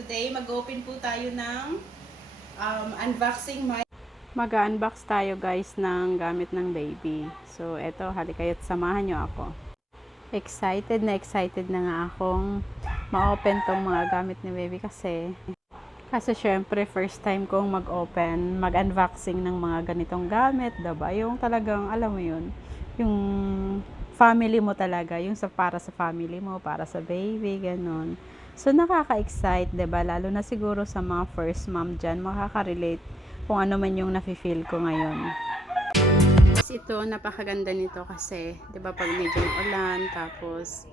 today mag-open po tayo ng unboxing. Mag-unbox tayo guys ng gamit ng baby. So, eto, halika't samahan nyo ako. Excited na nga akong ma-open tong mga gamit ni baby kasi syempre first time kong mag-open, mag-unboxing ng mga ganitong gamit, diba? Yung talagang, alam mo yun, yung family mo talaga, yung para sa family mo, para sa baby, ganun. So, nakaka-excite, diba? Lalo na siguro sa mga first mom dyan, makaka-relate kung ano man yung nafe-feel ko ngayon. Ito, napakaganda nito kasi, 'di ba, pag medyo ulan, tapos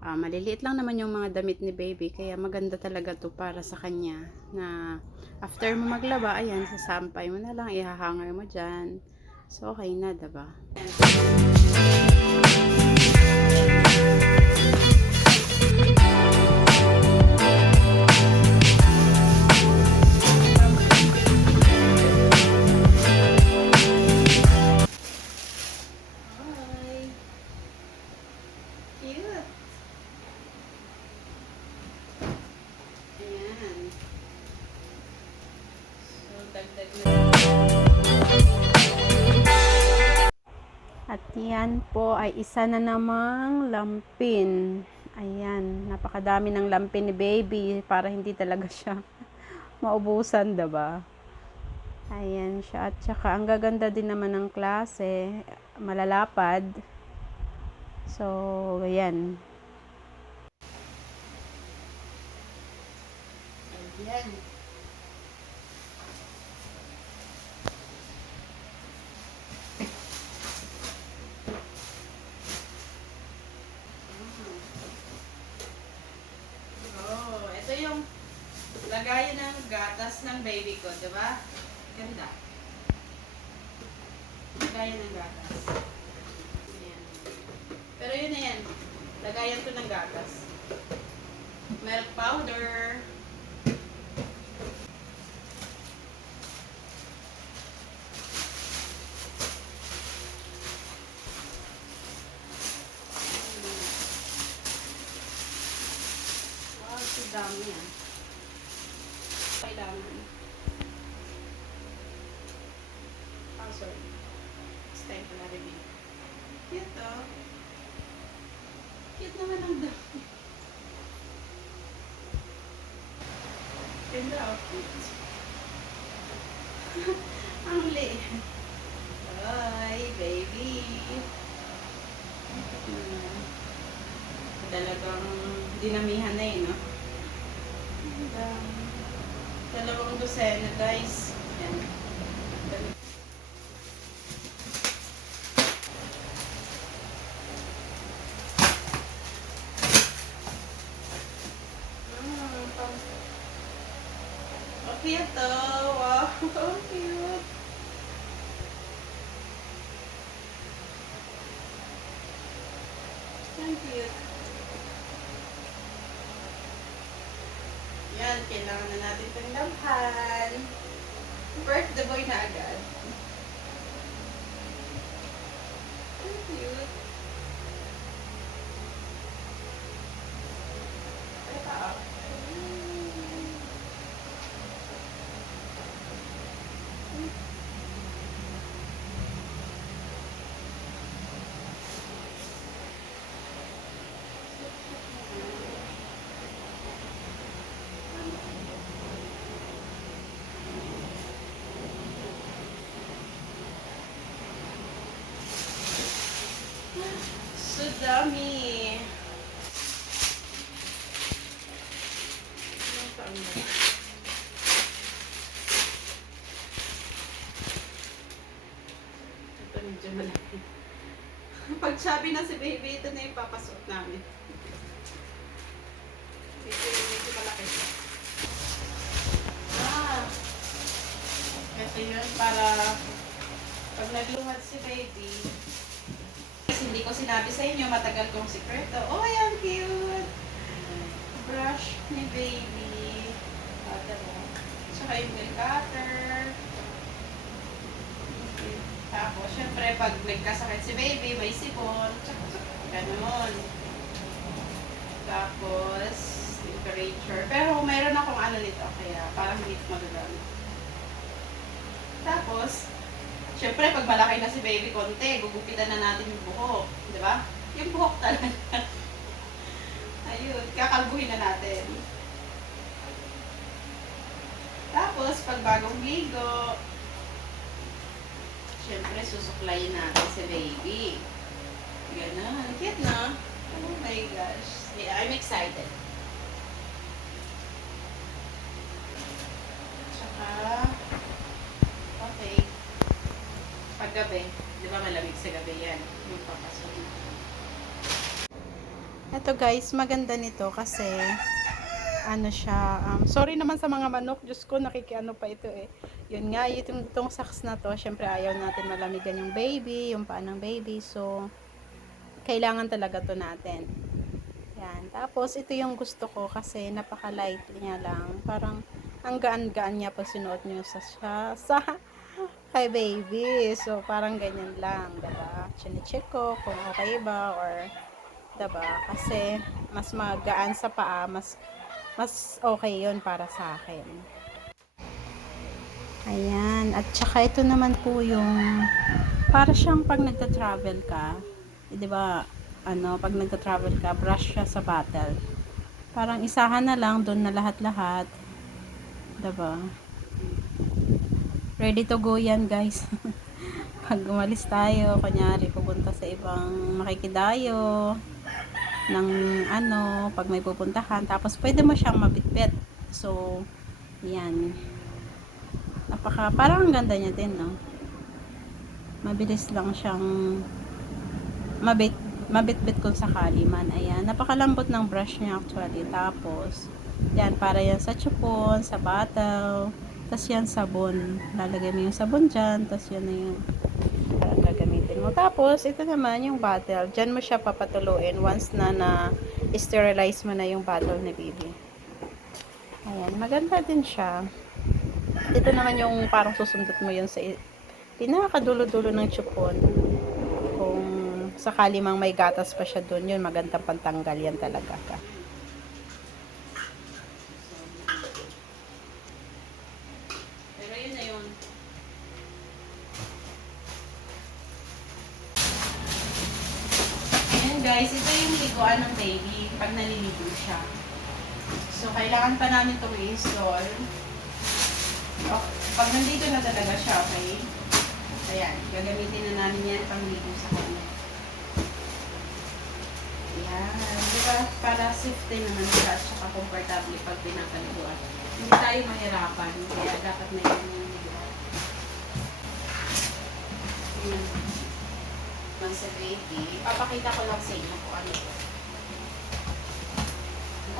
maliliit lang naman yung mga damit ni baby, kaya maganda talaga to para sa kanya na after mo maglaba, ayan, sasampay mo na lang, ihahanger mo diyan. So, okay na, 'di ba? At yan po ay isa na namang lampin. Ayan, napakadami ng lampin ni baby para hindi talaga siya maubusan, diba? Ayan siya. At saka ang gaganda din naman ng klase, malalapad. So, ayan. Ayan. Ito yung lagayan ng gatas ng baby ko, di ba? Ganda. Lagayan ng gatas. Ayan. Pero yun na yan. Lagayan ko ng gatas. Milk powder. Wow, so dami yan. Kailangan. Oh, sorry. It's time for na review. Cute to. Cute naman ang dami. Ganda outfit. Ang liit. Ay, baby. Talagang dinamihan na no? Dalawang dosena, guys. Yan. Cute to. Wow, cute. Ang cute. Yan, kailangan na natin itong damhan. Birth the boy na agad. Ang cute. Ito. So dami. Ito medyo malaki. Pag sabi na si baby, ito na yung papasuot namin. Medyo malaki siya. Ito yun para pag nagluhad si baby. Hindi ko sinabi sa inyo, matagal kong sikreto. Oh, yan, cute! Brush ni baby. Tsaka yung nail cutter. Tapos, syempre, pag nagkasakit si baby, may sipon. Ganon. Tapos, temperature. Pero mayroon akong ano nito, kaya parang hindi ito magagamit. Tapos, syempre, pag malaki na si baby konti, gugupitan na natin yung buhok. Di ba? Yung buhok talaga. Ayun, kakalbuhin na natin. Tapos, pag bagong ligo, syempre, susuklayin natin si baby. Ganun. Cute na. Oh my gosh. Yeah, I'm excited. Tsaka, okay. Paggabi, di ba malamig sa gabi yan? Yung papasok na. Ito guys, maganda nito kasi ano siya, sorry naman sa mga manok, Diyos ko, nakikiano pa ito eh. Yun nga, itong socks na to, syempre ayaw natin malamigan yung baby, yung paa ng baby, so kailangan talaga to natin. Yan, tapos ito yung gusto ko kasi napaka-light niya lang, parang ang gaan-gaan niya pag sinuot niyo sa kay baby, so parang ganyan lang, diba? Chine-check ko kung okay ba or diba? Kasi mas magaan sa paa, mas okay yon para sa akin. Ayan, at saka ito naman po yung para siyang pag nagta-travel ka, di ba? Ano, pag nagta-travel ka, brush siya sa bottle. Parang isahan na lang doon na lahat-lahat. Diba? Ready to go yan, guys. Pag umalis tayo, kunyari pupunta sa ibang makikidayo, ng ano, pag may pupuntahan, tapos pwede mo siyang mabitbit. So, yan. Parang ang ganda niya din, no? Mabilis lang siyang mabitbit kung sakali man. Ayan, napakalambot ng brush niya actually. Tapos, yan, para yan sa chupon, sa bottle, tapos yan sabon. Lalagay mo yung sabon dyan, tapos yan na yung gagamitin mo. Tapos, ito naman yung bottle. Diyan mo siya papatuluin once na sterilize mo na yung bottle ni baby. Ayan, maganda din siya. Ito naman yung parang susundot mo yun sa pinakadulo-dulo ng chupon. Kung sakali mang may gatas pa siya doon, yun magandang pantanggal yan talaga. Pero yun na yun. Ayan guys, ito yung liguan ng baby pag naliligo siya. So, kailangan pa namin itong i-install. Okay. Pag nandito na talaga siya, okay? Ayan, gagamitin na namin yan pang ligo sa kanya. Ayan, diba? Para safety naman siya at saka comfortable pag pinapaliguan. Hindi tayo mahirapan, kaya dapat na yun yung liguan. Ayan. Man sa baby, papakita ko lang sa inyo kung ano ito.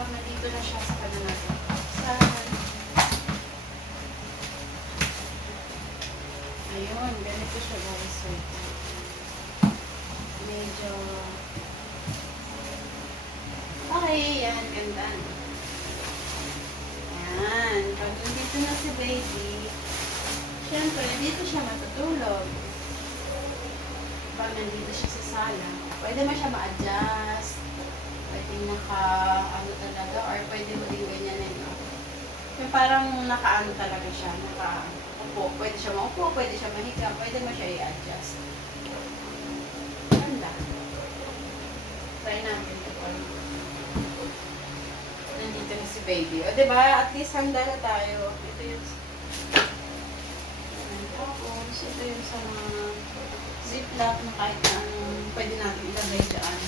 Pag nandito na siya sa kanya natin. Ayun, ganito siya guys. So, medyo okay, yan, ganda. Yan, pag nandito na si baby, syempre, dito siya matutulog. Pag nandito siya sa sala, pwede mo siya ma-adjust, pwede ano talaga, or pwede mo din ganyan yung parang nakaano talaga siya, upo. Pwede siya maupo, pwede siya mahiga, pwede mo siya i-adjust. Ganda. Try natin ito. Nandito na si baby. O, diba? At least handa na tayo. Ito yung tapos, ito yung sa mga ziplock na kahit na anong pwede natin ilagay dyan.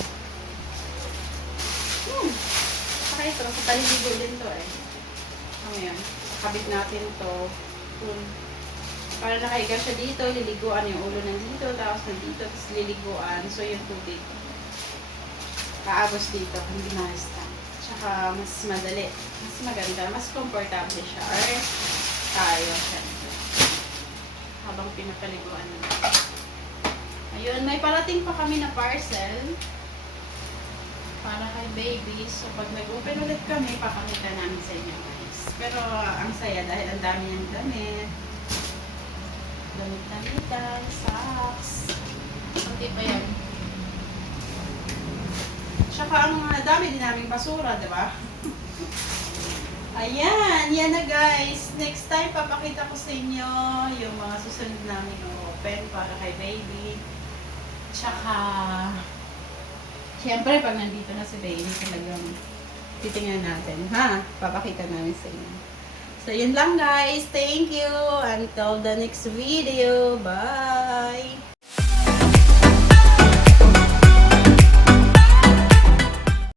Saka ito, sa taliligo din to eh. Ngayon, kabit natin to. Para nakahiga siya dito, liliguan yung ulo nandito, tapos nandito, tapos liliguan. So, yung tubig. Kaagos dito, hindi na-stand. Tsaka, mas madali. Mas maganda, mas comfortable siya. Or, tayo siya. Habang pinapaliguan natin. Ayun, may parating pa kami na parcel. Para kay baby. So, pag nag-open ulit kami, papakita namin sa inyo guys. Pero, ang saya dahil ang dami niyang damit. Damit-damitan, socks. Hindi pa yan. Tsaka ang dami din naming basura, di ba? Ayan, yan na guys. Next time, papakita ko sa inyo yung mga susunod namin open para kay baby. Tsaka, syempre, pag nandito na si baby, talagang titingnan natin, ha? Papakita namin sa inyo. So, yun lang guys. Thank you. Until the next video. Bye!